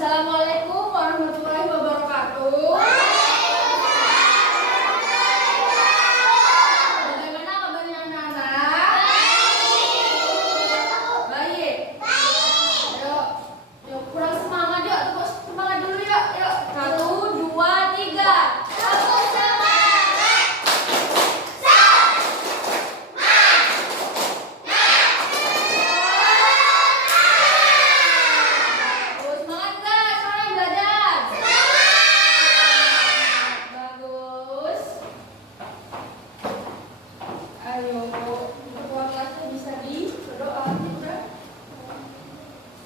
Assalamualaikum warahmatullahi wabarakatuh. Bagaimana kabarnya anak-anak? Baik. Yuk, yuk kurang semangat yuk. Tepuk semangat dulu yuk. Yuk, 1, 2, 3. Tepuk semangat. Tuh, semangat nggak? Sekarang belajar. Bagus. Ayo, ketua kelasnya bisa berdoa. Udah.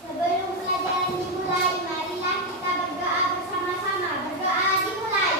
Sebelum pelajaran dimulai, marilah kita berdoa bersama-sama. Berdoa dimulai.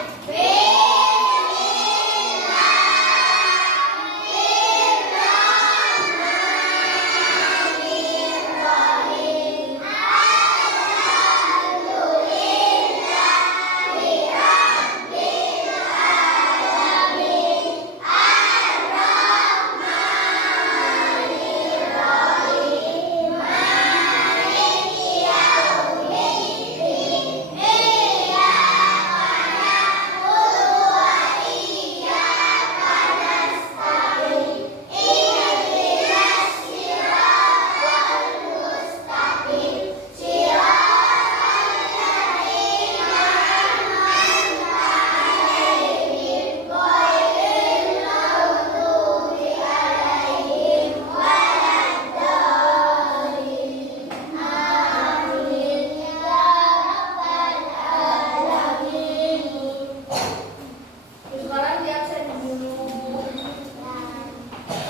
Sekarang di absen dulu.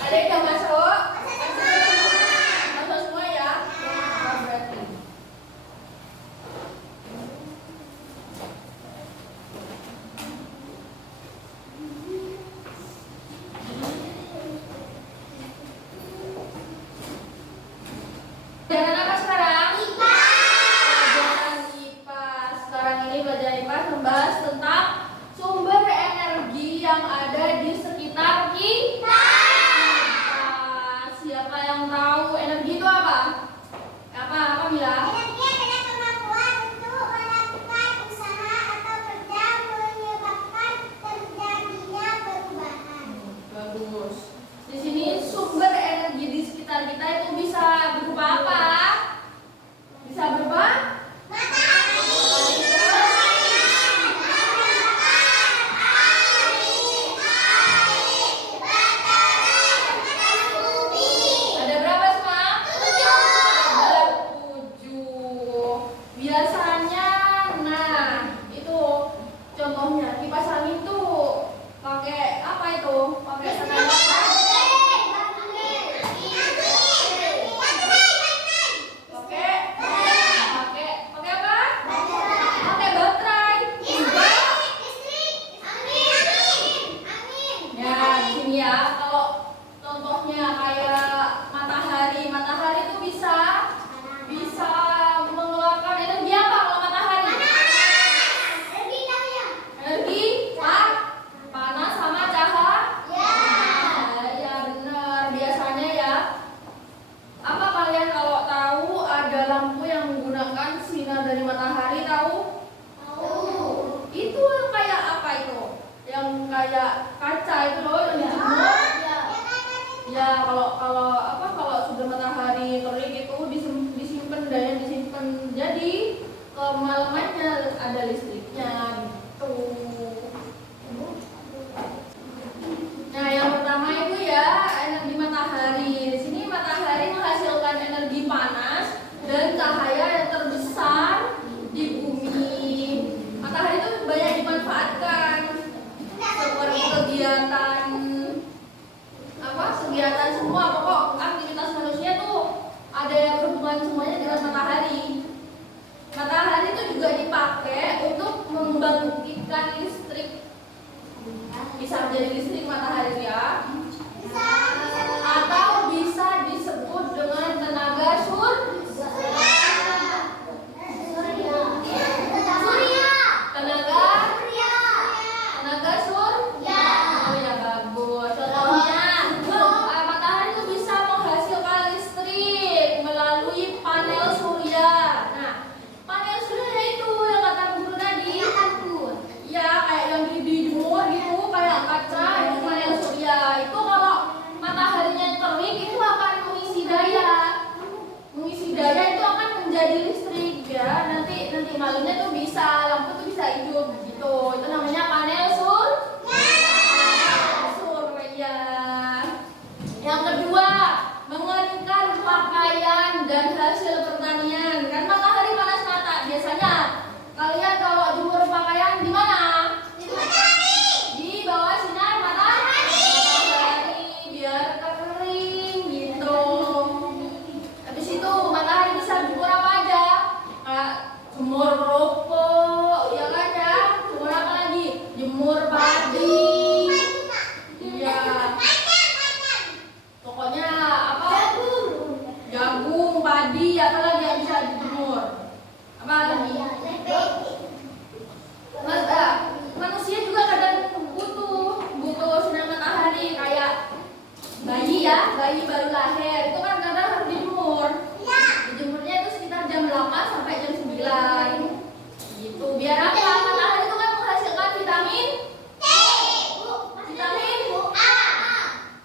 Ada yang nggak masuk? Masuk semua ya? Nah, berarti. Pelajaran apa sekarang? Pelajaran IPA. Sekarang ini pelajaran IPA membahas tentang sumber energi yang ada di sekitar kita. Siapa yang tahu energi itu apa? Apa Mila? Energi adalah kemampuan untuk melakukan usaha atau kerja menyebabkan terjadinya perubahan. Bagus. Di sini sumber energi di sekitar kita itu bisa berupa apa? Bisa berupa ada berapa semua? Ada 7. Biasanya, nah itu contohnya kipas angin tuh pakai apa itu? Pakai tenaga apa? Pakai apa? Pakai baterai. Ya, di sini ya. Kalau contohnya kayak matahari itu bisa mengeluarkan energi apa kalau matahari? Energi panas sama cahaya. Ya benar. Biasanya ya. Apa kalian kalau tahu ada lampu yang menggunakan sinar dari matahari tahu? Itu yang kayak apa itu? Yang kayak kaca itu loh yang dijemur. Ya kalau sudah matahari terik itu disimpan jadi kemalamannya ada listriknya gitu. Nah, yang pertama itu ya energi matahari. Di sini matahari menghasilkan energi panas dan cahaya yang terbesar di bumi. Matahari itu banyak dimanfaatkan seperti kegiatan semua pokok aktivitas manusia tuh ada yang berhubungan semuanya dengan matahari. Matahari itu juga dipakai untuk membangkitkan listrik listrik ya. Nanti malamnya tuh bisa lampu tuh bisa hidup gitu. Itu namanya panel surya. Yang kedua, mengeringkan pakaian dan hasil pertanian. Kan matahari panas mata. Biasanya kalian kalau jemur pakaian di mana? Di bawah sinar matahari biar kering gitu. Habis itu matahari bisa jemur apa aja? Kayak jemur kerupuk, ya kan ya? Jemur apa lagi? Jemur padi. Iya. Pokoknya apa? Jagung, padi, apa lagi yang bisa dijemur? Apa lagi? Manusia juga kadang butuh sinar matahari kayak bayi ya, bayi baru lahir itu kan kadang harus dijemur. Dijemurnya itu sekitar jam 8 sampai jam 9 gitu. Biar apa? Matahari itu kan menghasilkan vitamin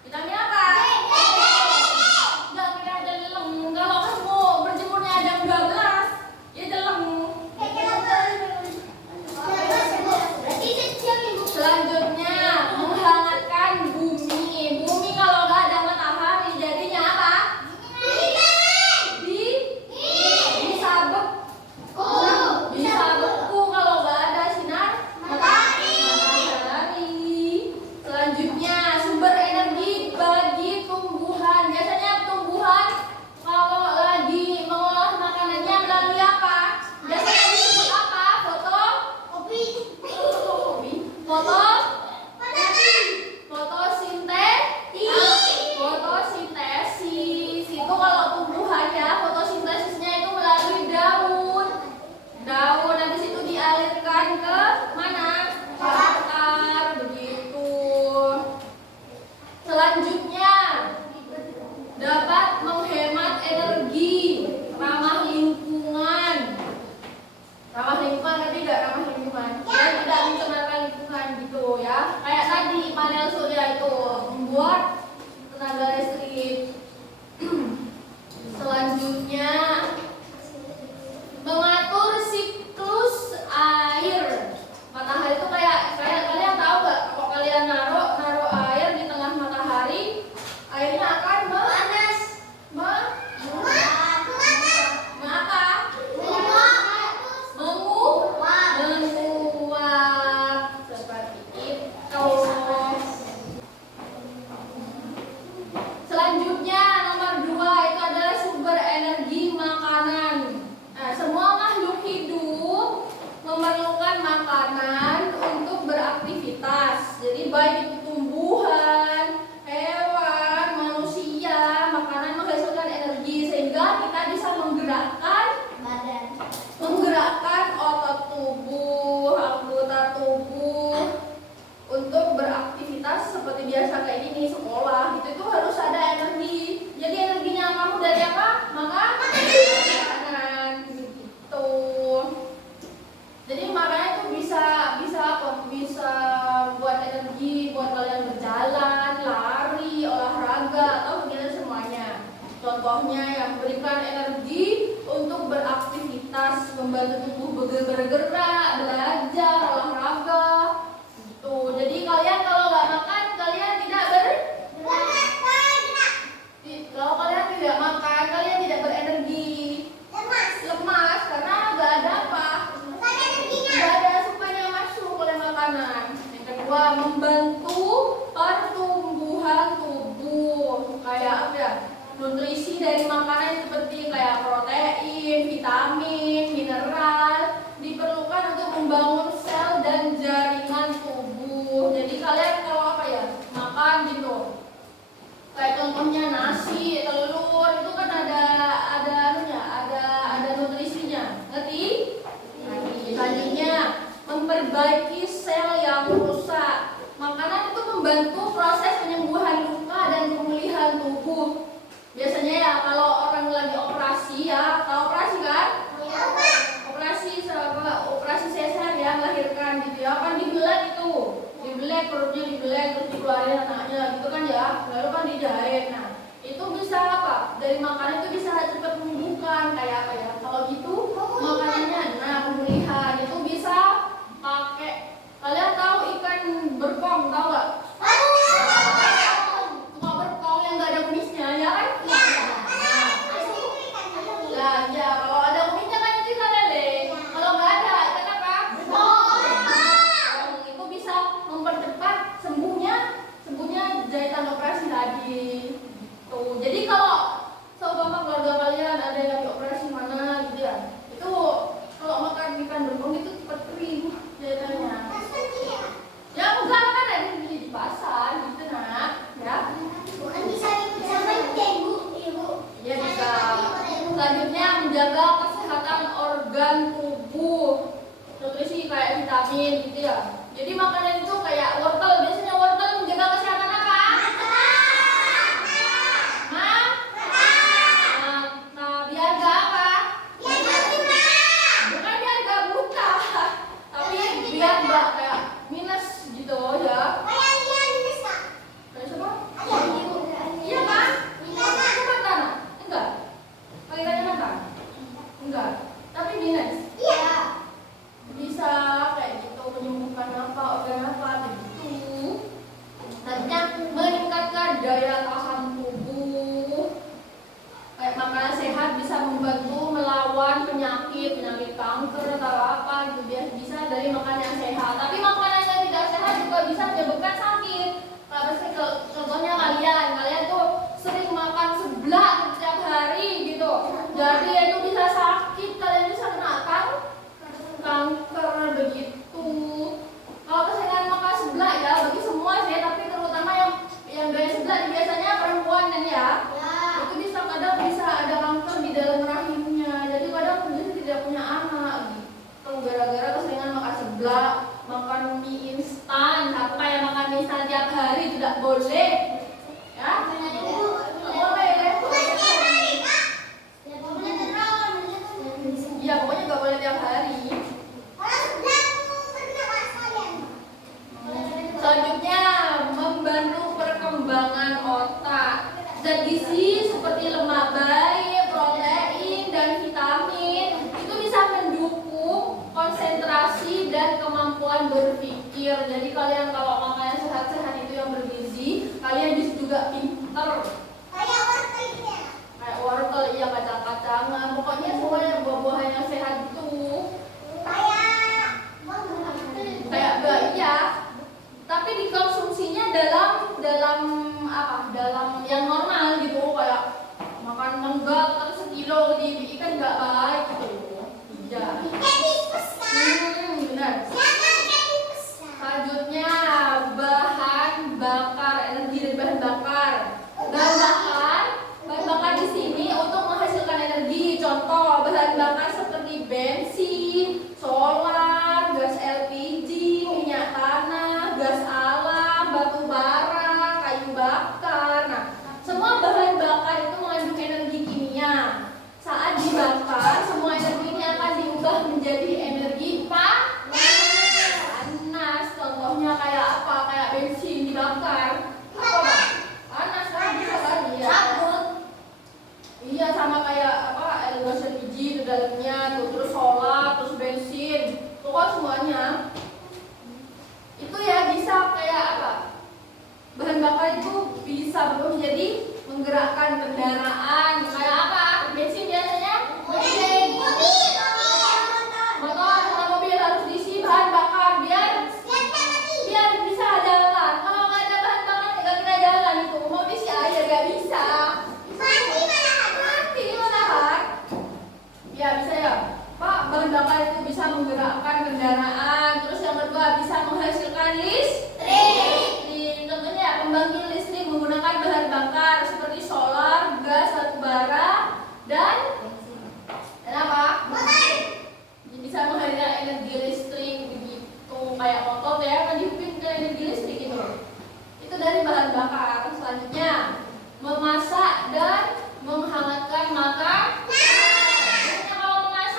vitamin apa? Enggak kira jeleng. Kalau kamu berjemurnya jam 12 ya jeleng. Selanjutnya menghangatkan bumi. Bumi kalau nggak ada matahari jadinya apa? Bisa beku kalau nggak ada sinar matahari. Selanjutnya sumber energi bagi tumbuhan. Biasanya tumbuhan kalau lagi mengolah makanannya melalui apa? Biasanya disebut apa? Fotosintesis. Itu kalau tumbuhan ya, fotosintesisnya itu melalui daun. Habis itu dialirkan ke mana? Ke akar begitu. Selanjutnya dapat menghemat energi, ramah lingkungan. Ramah lingkungan ngerti nggak ramah lingkungan? Ya tidak mencemarkan lingkungan gitu ya. Kayak tadi panel surya itu membuat tenaga listrik. Selanjutnya mengatur siklus air. Matahari itu kayak kalian tahu nggak? Kalau kalian naruh air di tengah matahari, airnya akan menguap seperti itu. Selanjutnya nomor 2 itu adalah sumber energi makanan. Nah, semua makhluk hidup memerlukan makanan untuk beraktivitas. Jadi baik itu tumbuhan, hewan, manusia, makanan menghasilkan energi sehingga kita bisa menggerakkan otot tubuh, anggota tubuh untuk beraktivitas seperti biasa kayak gini, sekolah gitu itu harus ada energi. Jadi energinya kamu dari apa? Makanan gitu. Jadi makanan itu bisa apa? Bisa buat energi buat kalian berjalan, lari, olahraga atau kegiatan semuanya. Contohnya yang berikan energi untuk beraktivitas, membantu tubuh bergerak, belajar, olahraga. Jadi kalian kalau nggak makan kalian tidak kalau kalian tidak makan kalian tidak berenergi, lemas karena nggak ada apa? Nggak ada asupan yang masuk oleh makanan. Yang kedua membantu pertumbuhan tubuh kayak apa ya? Nutrisi dari makanan seperti kayak protein, vitamin, mineral diperlukan untuk membangun sel dan jaringan tubuh. Jadi kalian kalau apa ya makan gitu, kayak contohnya nasi, telur itu kan ada nutrisinya, ngerti? Selanjutnya memperbaiki sel yang rusak. Makanan itu membantu proses penyembuhan luka dan pemulihan tubuh. Biasanya ya kalau orang lagi operasi ya, tahu operasi kan? Operasi sesar ya, melahirkan gitu ya, kan dibelek itu, perutnya dibelek terus dikeluarin anaknya gitu kan ya, lalu kan dijahit. Nah itu bisa apa? Dari makanan itu bisa cepat menyembuhkan kayak apa ya? Kalau gitu pilihan. Itu bisa pakai, kalian tahu ikan berkong, tahu nggak? Cuma berkong yang nggak ada kumisnya, ya kan? Nah, ya kalau ada kumisnya kan itu ikan lele. Kalau nggak ada, ikan apa? Itu bisa mempercepat sembuhnya jahitan operasi tadi. Tuh, jadi kalau seumpama keluarga kalian ada yang lagi operasi mana gitu ya, itu kalau makan ikan berkong itu cepat kering jahitannya. Ya enggak kan ada di pasar gitu nak, ya. Bukan bisa ikut sama ibu. Iya bisa. Selanjutnya menjaga kesehatan organ tubuh, nutrisi kayak vitamin gitu ya. Jadi makanan itu kayak wortel, biasanya wortel menjaga kesehatan apa? Mata. Biar gak apa? Bukan biar gak buta, tapi biar gak kayak minus gitu ya. Kayak siapa? Iya kan? Kacamata? Enggak. Pakai kacamata? Enggak. Tapi minus. Bisa kayak gitu menyembuhkan apa, organ apa begitu. Selanjutnya meningkatkan daya tahan tubuh. Kayak makanan sehat bisa membantu melawan penyakit kanker atau apa gitu, bisa dari makanan yang sehat. Tapi makanan yang tidak sehat juga bisa menyebabkan sakit. Contohnya kalian tuh sering makan seblak setiap hari gitu, jadi itu bisa sakit, kalian bisa kena kanker begitu. Kalau kesehatan makan seblak ya bagi semua sih, tapi terutama yang gaya seblak biasanya perempuan dan ya. Itu kadang bisa ada kanker di dalam rahimnya, jadi kadang bisa tidak punya anak gitu, gara-gara keseringan makan seblak, makan mie instan, apa yang makan mie instan tiap hari tidak boleh ya, tidak boleh. Iya pokoknya nggak boleh tiap hari. Selanjutnya membantu perkembangan otak. Zat gizi seperti lemak baik, protein, dan vitamin itu bisa mendukung konsentrasi dan kemampuan berpikir. Jadi kalian kalau makan yang sehat-sehat itu yang bergizi, kalian bisa juga pinter. Kayak wortel, iya, kacang-kacangan, pokoknya semuanya buah-buahan yang sehat itu. Kayak iya. Tapi dikonsumsinya dalam apa? Dalam yang normal gitu, kayak makan enggak terus sekilo di ikan nggak baik gitu. Iya. Benar. Selanjutnya bahan bakar, energi dan bahan bakar. Bahan bakar di sini untuk menghasilkan energi. Contoh bahan bakar seperti bensin, solar, gas LPG, minyak tanah, gas alam, batu bara, kayu bakar. Nah, semua bahan bakar itu mengandung energi kimia. Saat dibakar, semua energi ini akan diubah menjadi energi panas. Contohnya kayak apa? Kayak bensin dibakar. Apa? Panas kan bisa kan? Iya. Iya, sama kayak apa? Gas LPG di dalamnya, terus solar, terus bensin. Pokoknya semuanya itu ya bisa kayak apa? Bahan bakar itu bisa berubah menjadi menggerakkan kendaraan. Kayak apa? Bensin biasanya motor sama mobil harus diisi bahan bakar biar bisa jalan. Kalau nggak ada bahan bakar nggak kita jalan itu. Mau isi air nggak bisa. Mati malahan. Ya bisa ya. Pak, bahan bakar itu bisa menggerakkan kendaraan. Terus yang kedua bisa menghasilkan listrik. Contohnya ya, pembangkit listrik menggunakan bahan bakar seperti solar, gas, batu bara, dan apa? Bisa menghasilkan energi listrik begitu. Kayak motor ya kan dihubungkan ke energi listrik itu. Itu dari bahan bakar. Selanjutnya memasak dan menghangatkan makanan. Kalau gas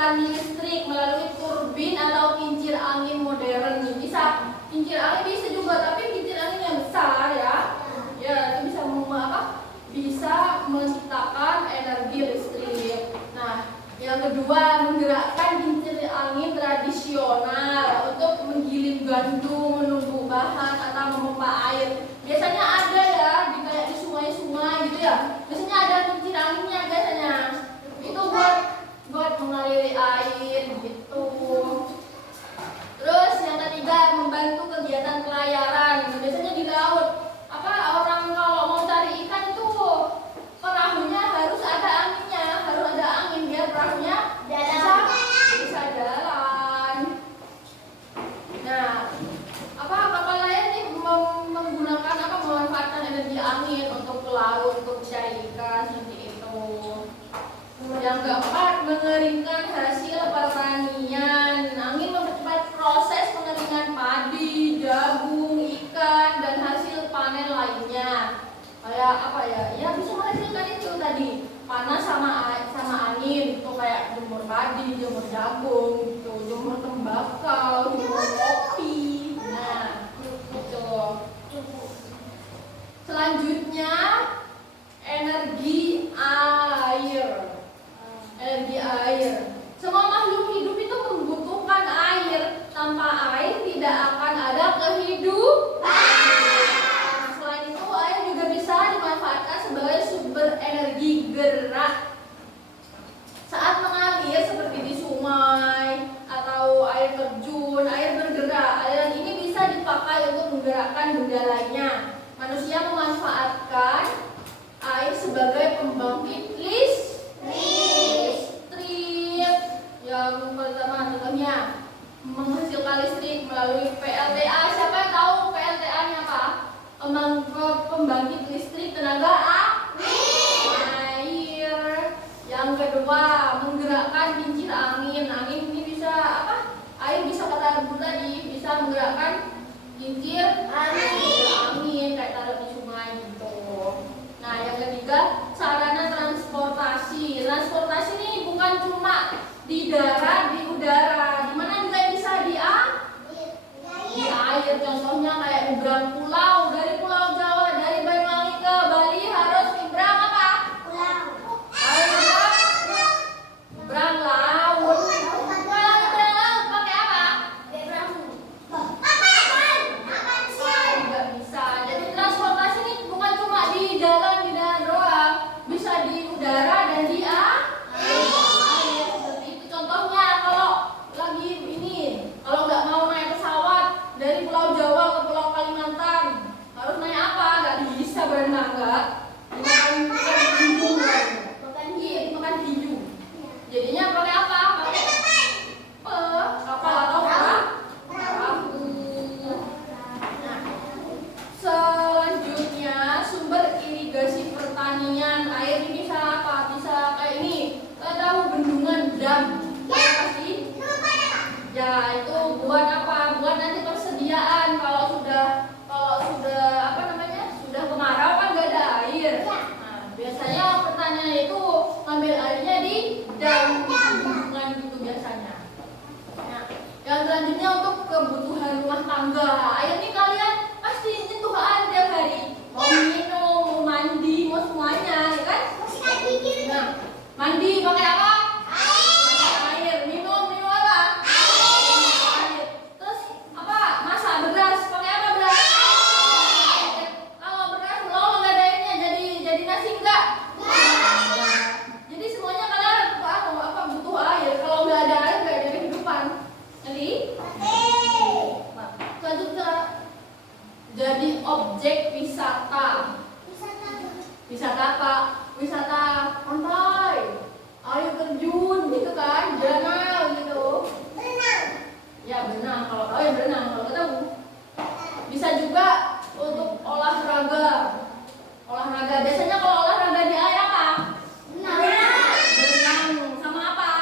menghasilkan listrik melalui turbin atau kincir angin modern. Bisa kincir angin bisa juga, tapi kincir angin yang besar ya. Ya, itu bisa bisa menciptakan energi listrik. Nah, yang kedua, menggerakkan kincir angin tradisional untuk menggiling gandum, menumbuh bahan atau memompa air. Biasanya ada ya kayak di sungai-sungai gitu ya. Biasanya ada kincir anginnya biasanya. Itu buat mengaliri air gitu. Terus yang ketiga, membantu kegiatan pelayaran. Biasanya di laut. Orang kalau mau cari ikan itu perahunya harus ada anginnya, harus ada angin biar perahunya bisa jalan. Nah, kapal layar ini menggunakan memanfaatkan energi angin untuk ke laut, untuk mencari ikan seperti itu. Yang keempat, mengeringkan hasil pertanian. Angin mempercepat proses pengeringan padi, jagung, ikan, dan hasil panen lainnya. Kayak ya bisa menghasilkan itu tadi, panas sama angin, itu kayak jemur padi, jemur jagung, gitu, jemur tembakau, jemur kopi. Nah, gitu. Selanjutnya, energi air. Energi air. Semua makhluk hidup itu membutuhkan air. Tanpa air tidak akan ada kehidupan. Selain itu, air juga bisa dimanfaatkan sebagai sumber energi gerak. Saat mengalir seperti di sungai atau air terjun, air bergerak. Aliran ini bisa dipakai untuk menggerakkan benda lainnya. Manusia memanfaatkan air sebagai pembangkit listrik. Yang pertama contohnya menghasilkan listrik melalui PLTA. Siapa yang tahu PLTA-nya apa? Pembangkit listrik tenaga air. Yang kedua, menggerakkan kincir angin. Angin ini bisa air bisa kata Bu tadi, bisa menggerakkan kincir angin kayak taruh di sungai gitu. Nah, yang ketiga, sarana transportasi. Transportasi ini bukan cuma di darat, di udara, di mana juga bisa di air. Contohnya kayak nyebrang pulau, dari Pulau Jawa, dari Banyuwangi ke Bali harus nyebrang apa? Harus nyebrang laut. Kalau nyebrang laut pakai apa? Tidak bisa. Jadi transportasi ini bukan cuma di jalan, di darat doang, bisa di udara dan di air. Seperti itu. Contohnya kalau lagi kalau nggak mau naik pesawat dari Pulau Jawa ke Pulau Kalimantan, harus naik apa? Nggak bisa berenang, nggak? Dimakan hiu, dimakan hiu. Jadinya pakai apa? Pakai kapal atau perahu. Nah, selanjutnya sumber irigasi pertanian. Air ini bisa apa? Bisa kayak ini. Kita tahu bendungan dam. Pasti. Ya, itu buat apa? Buat nanti persediaan kalau sudah sudah kemarau kan nggak ada air. Nah, biasanya pertanian itu ngambil airnya di dam, bendungan gitu biasanya. Nah, yang selanjutnya untuk kebutuhan rumah tangga. Air ini kalian pasti nyentuh air tiap hari. Mau minum, mau mandi, mau semuanya, ya kan? Nah, mandi pakai apa? Air. Minum apa? Air. Terus masak beras pakai apa beras? Air. Kalau beras belum nggak ada airnya, jadi nasi enggak? Jadi semuanya kalian butuh air. Kalau nggak ada air nggak ada kehidupan. Jadi selanjutnya jadi objek wisata. Wisata apa? Wisata pantai, air terjun gitu kan, danau gitu. Ya berenang, kalau tahu ya berenang, kalau nggak tahu. Bisa juga untuk olahraga. Biasanya kalau olahraga di air apa? Berenang sama apa?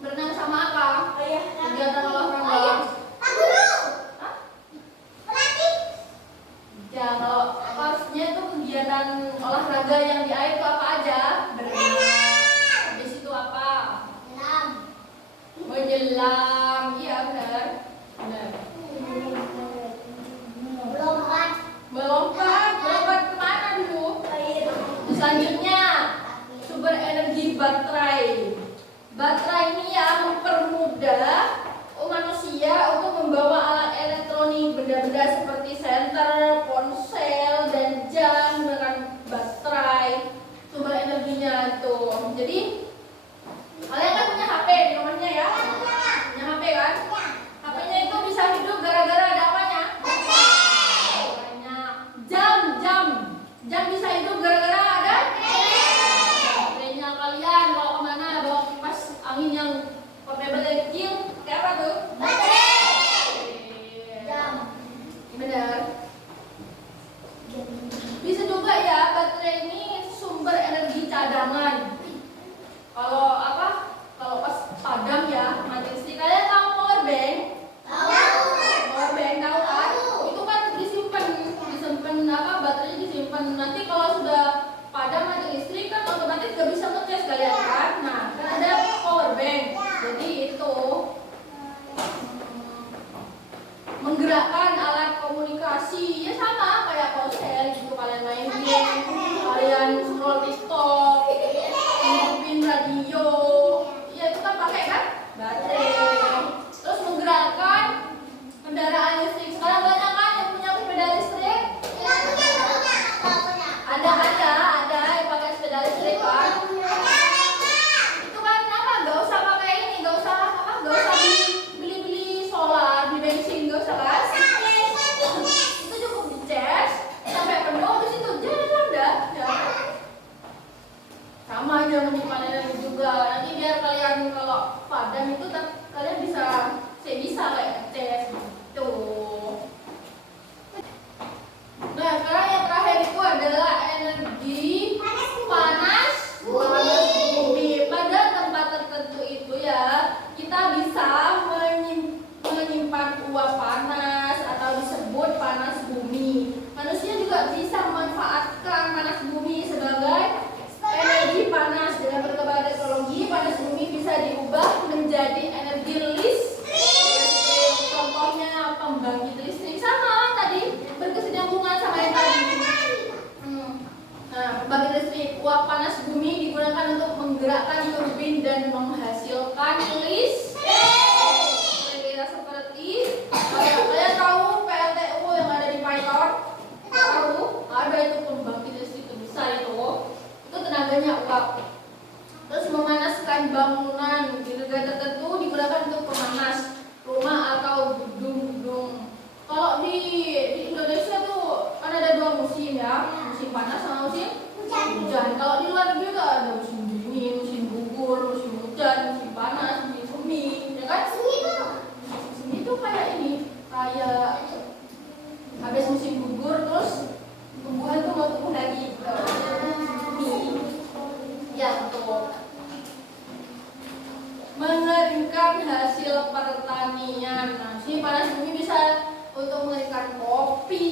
Berenang sama apa? Kegiatan olahraga. Ya, kalau pastinya itu kegiatan olahraga yang di air itu apa aja? Berenang, tenggelam. Iya benar. Benar. Melompat kemana dulu? Selanjutnya, sumber energi baterai. Baterai ini ya mempermudah manusia untuk membawa alat elektronik, benda-benda seperti senter, ponsel, dan jam dengan baterai. Sumber energinya tuh. Jadi kalian kan punya HP di rumahnya ya? Punya HP kan? HP-nya itu bisa hidup gara-gara ada apanya? Jam bisa hidup gara-gara ada baterainya. Kalian kalau kemana bawa kipas angin yang portable kecil, pakai apa tuh? Jam. Benar. Bisa juga ya, baterai ini sumber energi cadangan. Kalau pas padam ya, mati listrik. Kalian tahu power bank? Power bank tahu kan? Itu kan disimpan baterainya disimpan. Nanti kalau sudah padam mati listrik kan otomatis gak bisa ngecas kalian kan? Nah, kan ada power bank. Jadi itu menggerakkan alat komunikasi ya sama kayak ponsel gitu. Kalian main game, kalian scroll TikTok, hidupin radio, ya itu kan pakai kan baterai. Terus menggerakkan kendaraan listrik. Sekarang banyak kan yang punya sepeda listrik? Ada yang pakai sepeda listrik kan? Itu kan apa? Gak usah pakai ini, gak usah beli solar, beli bensin, gak usah kan? Itu cukup dicas sampai penuh, terus itu jalan dah. Sama aja menyimpan energi juga. Nanti biar kalian kalau padam itu kalian bisa kayak ngecas gitu. Nah, sekarang yang terakhir itu adalah energi panas bumi. Pada tempat tertentu itu ya, kita bisa menyimpan uap panas atau disebut panas bumi. Manusia juga bisa memanfaatkan panas bumi sebagai energi panas. Dengan perkembangan teknologi, panas bumi bisa diubah menjadi energi listrik. Contohnya pembangkit listrik sama tadi, berkesinambungan sama yang tadi. Nah, pembangkit listrik, uap panas bumi digunakan untuk menggerakkan turbin dan menghasilkan listrik. Kira-kira seperti kalian tahu PLTU yang ada di Python? Tahu? Ada itu pembangkit listrik terbesar itu tenaganya uap. Terus memanaskan bangunan di negara tertentu digunakan untuk pemanas rumah atau gedung-gedung. Kalau di Indonesia tuh kan ada dua musim ya, musim panas sama musim hujan. Kalau di luar negeri tuh ada musim dingin, musim gugur, musim hujan, musim panas, musim semi, ya kan? Semi itu kayak ini, kayak habis musim gugur terus tumbuhan tuh mau tumbuh lagi. Ya betul. Mengeringkan hasil pertanian. Nah, sini panas bumi bisa untuk mengeringkan kopi,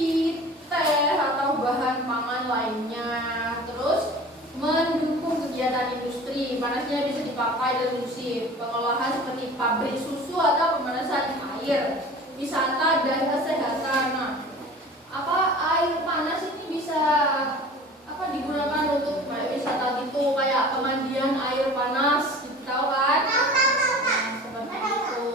teh atau bahan pangan lainnya. Terus mendukung kegiatan industri. Panasnya bisa dipakai dalam industri pengolahan seperti pabrik susu atau pemanasan air, wisata dan kesehatan. Nah, air panas ini bisa digunakan untuk wisata gitu, kayak pemandian air panas, tahu kan? Nah, seperti itu.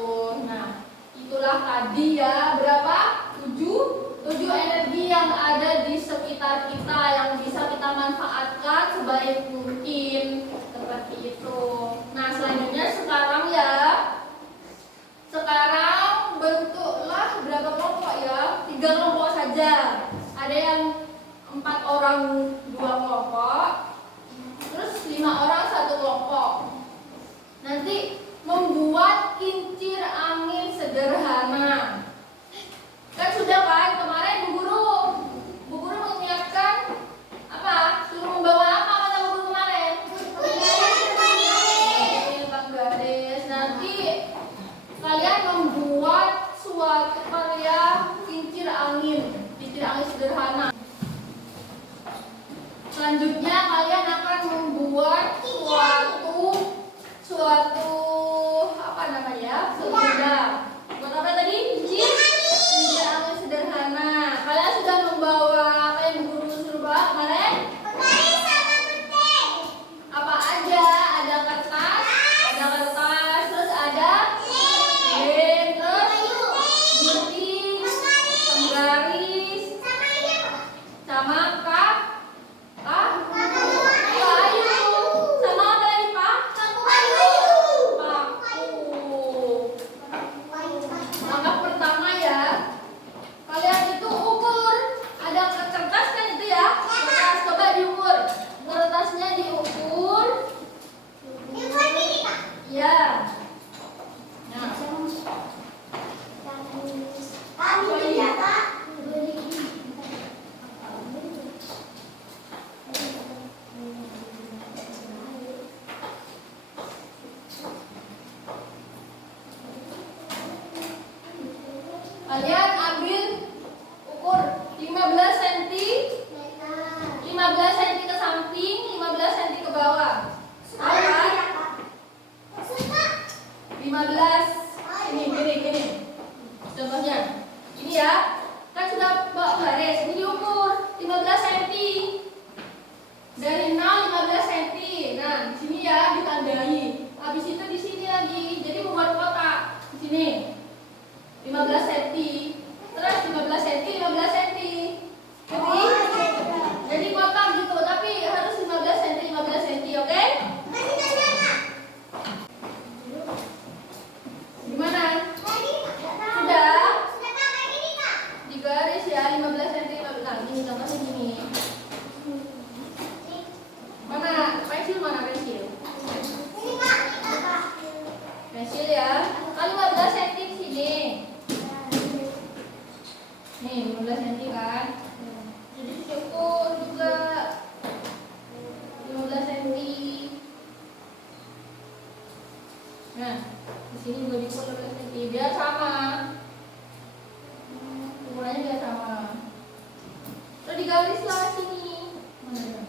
Nah, itulah tadi ya, berapa? 7 energi yang ada di sekitar kita yang bisa kita manfaatkan sebaik mungkin, seperti itu. Nah, selanjutnya sekarang bentuklah berapa kelompok ya? 3 kelompok saja. Ada yang 4 orang 2 kelompok, terus 5 orang 1 kelompok. Nanti membuat kincir angin sederhana. Kan sudah kan kemarin Bu Guru mengingatkan apa? Suruh membawa apa kata Bu Guru kemarin? Bang Gades. Nanti kalian membuat suatu karya kincir angin sederhana. Selanjutnya kalian akan membuat suatu Kalian ambil ukur 15 cm, 15 cm ke samping, 15 cm ke bawah. Tahu kan? 15. Gini. Contohnya. Ini ya. Kan sudah bawa garis. Ini diukur 15 cm. Dari 0 15 cm. Nah, di sini ya ditandai. Habis itu di sini lagi. Jadi membuat kotak di sini. 15 cm. Terus 15 cm, 15 cm. Jadi kotak gitu, tapi harus 15 cm, 15 cm, oke? Gimana? Sudah? Di garis ya 15 cm, 15. Nah, ini contohnya gini. Mana pensil, mana pensil? Pensil ya. Kan 15 cm di sini. Nih, 15 cm kan? Jadi cukur juga 15 cm. Nah, di sini juga diukur 15 cm biar sama. Ukurannya biar sama. Terus digaris lah sini. Mana ya?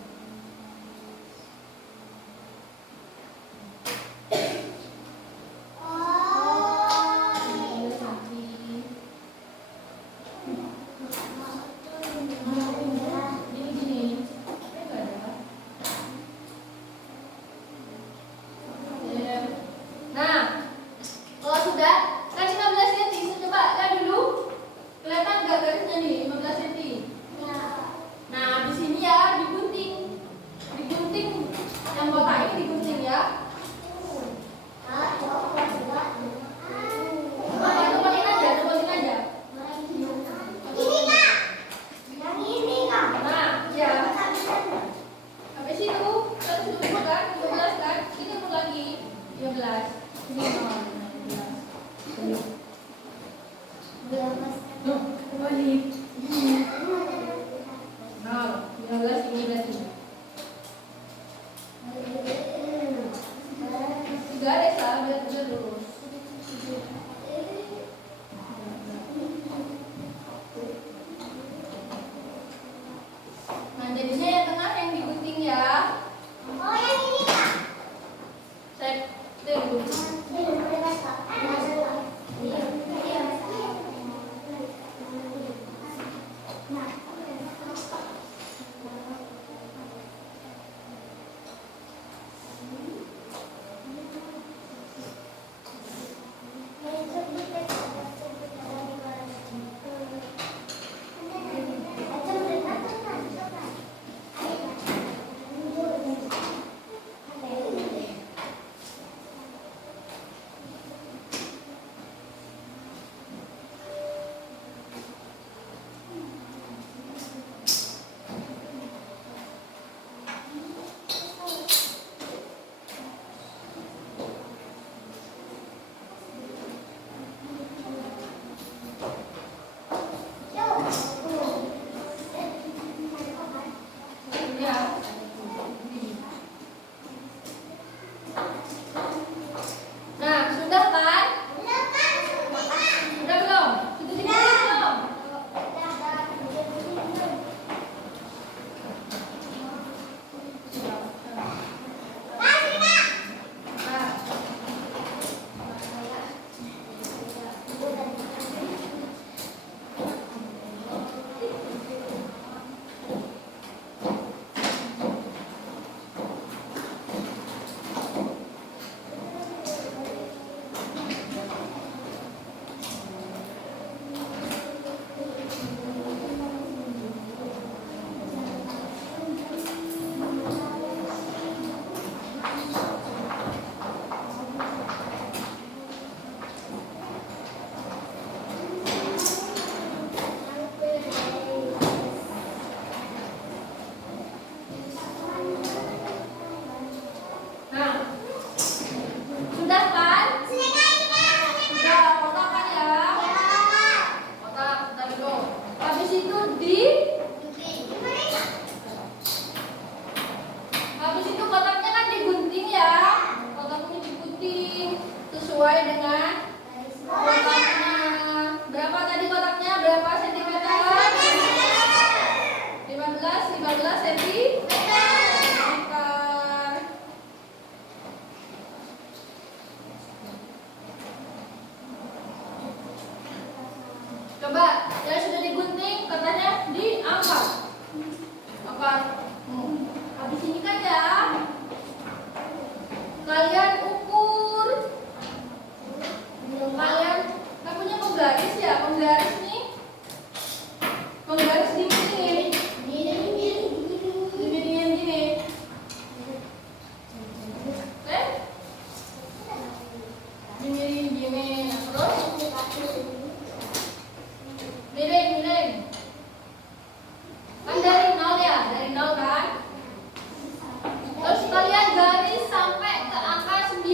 kuning katanya diangkat. Angkat. Habis ini kan ya. Kalian ukur. Kalian kan punya penggaris ya, penggaris nih. Penggaris dimiringin. Dimiringin gini. Oke? Dimiringin gini. Terus miring. Kan dari nol ya, dari nol kan? Terus kalian garis sampai ke angka 9.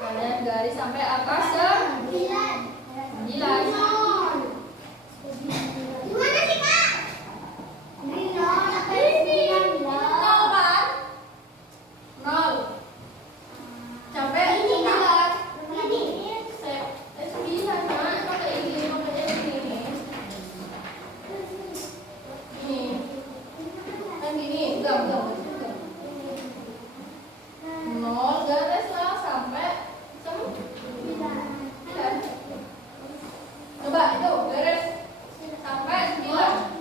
Kalian garis sampai angka 9. Coba itu garis sampai 9.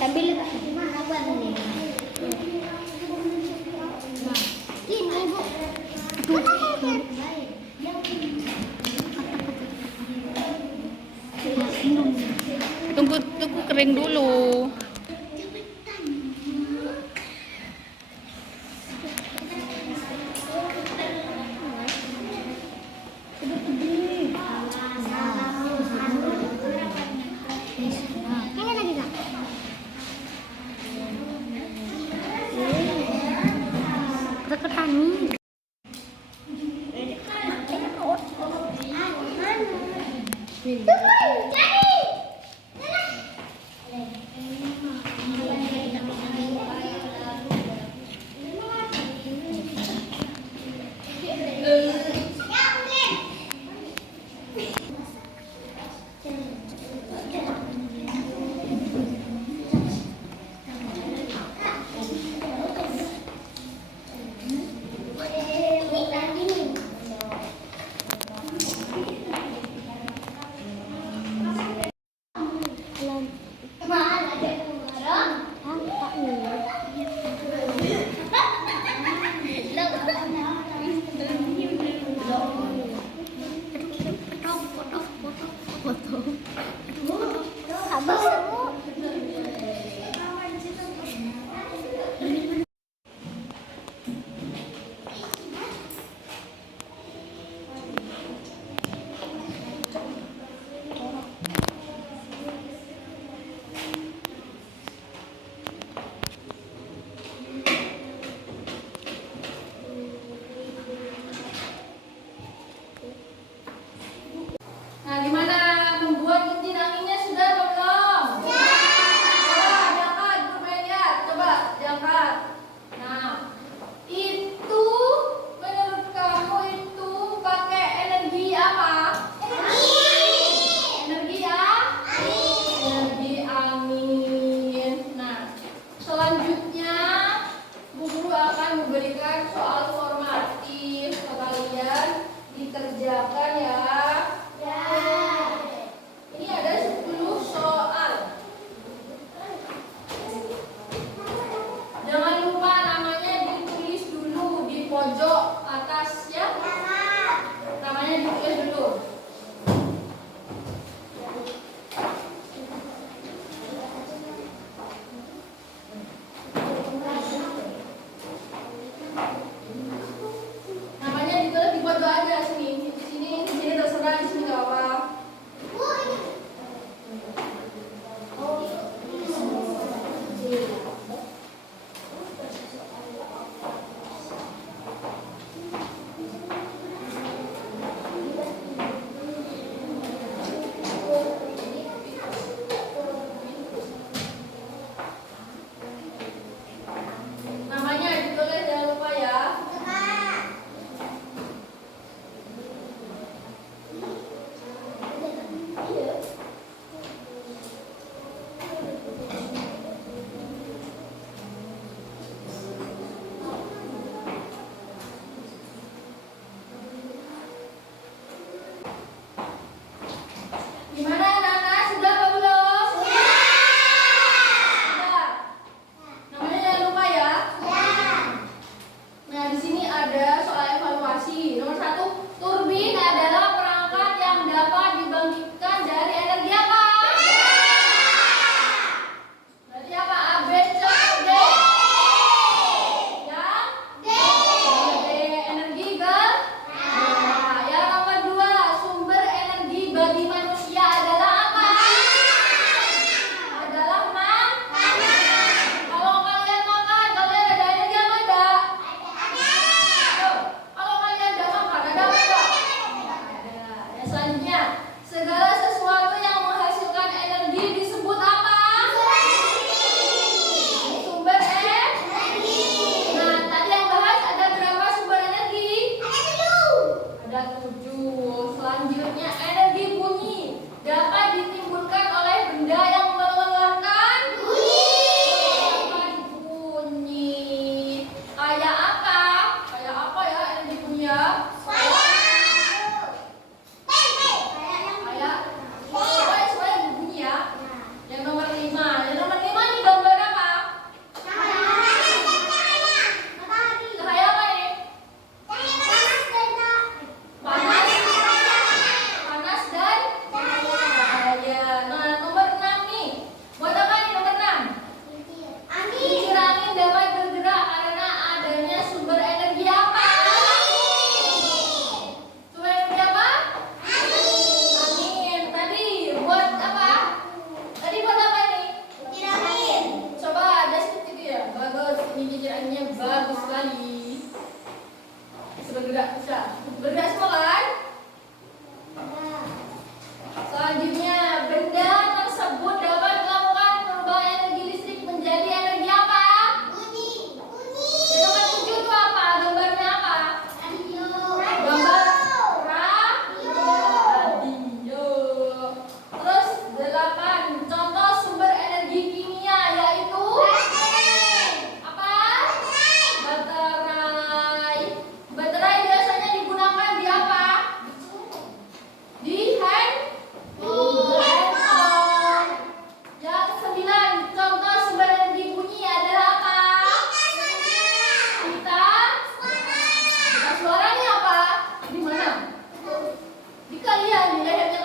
Sambil gimana buat ini? Ini Bu. Tunggu kering dulu. Petani. Siapkan ya. Ya. Ini ada 10 soal. Jangan lupa namanya ditulis dulu di pojok atas ya. Namanya ditulis dulu. Namanya ditulis di pojok aja sini. Di sini terserah, di sini nggak apa. Namanya ditulis, jangan lupa ya. Gimana anak-anak? Sudah apa belum? Sudah. Namanya jangan lupa ya. Nah, di sini ada soal evaluasi. Nomor 1, turbin adalah perangkat yang dapat dibangkitkan dari energi apa? Berarti apa? A, B, C, D. Yang D. Energi gas. Nah, yang nomor 2, sumber energi bagi manusia adalah apa? Adalah kalau kalian makan, kalian ada energi apa enggak? Kalau kalian udah makan, ada apa enggak? Ada. Yang selanjutnya, segala sesuatu yang menghasilkan energi disebut apa? Sumber energi. Nah, tadi yang bahas ada berapa sumber energi? Ada 7. Selanjutnya, energi bunyi dapat ditimbulkan oleh benda yang mengeluarkan bunyi. Kayak apa? Kayak apa ya energi bunyi ya? Kayak suara bunyi ya. Yang nomor 5. Yang nomor 5 nih gambar apa? Cahaya apa nih? Panas dan cahaya. Nah, nomor 6 nih. Buat apa nih nomor 6? Kincir angin dapat bergerak karena adanya sumber energi apa? Sumber energi apa? Angin. Tadi buat apa? Tadi buat apa ini? Coba ada sedikit ya. Bagus. Ini kincir anginnya bagus sekali. Bisa bergerak, bisa. Bergerak semua kan? Selanjutnya, benda tersebut dapat melakukan perubahan energi listrik menjadi energi apa? Yang nomor 7 itu apa? Gambarnya apa? Gambar radio. Terus 8, contoh sumber energi kimia yaitu apa? Baterai. Baterai biasanya digunakan di apa? Di handphone. Yang 9, contoh sumber energi bunyi adalah apa? Kita suaranya apa? Di mana? Di kalian, di lehernya